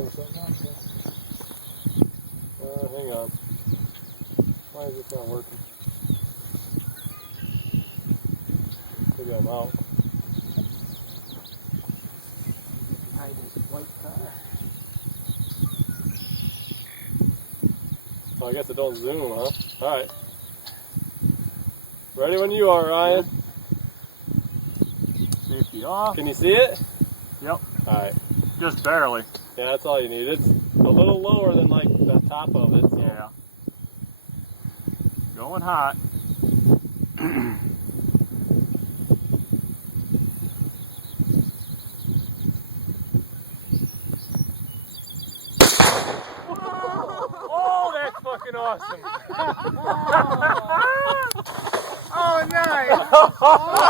doing something else. Hang on. Why is this not working? Maybe I'm out. Behind this white car. Oh, I guess it don't zoom, huh? Alright. Ready when you are, Ryan. Safety off. Can you see it? Yep. Alright. Just barely. Yeah, that's all you need. It's a little lower than like the top of it. So. Yeah. Going hot. Oh, that's fucking awesome. Oh, nice.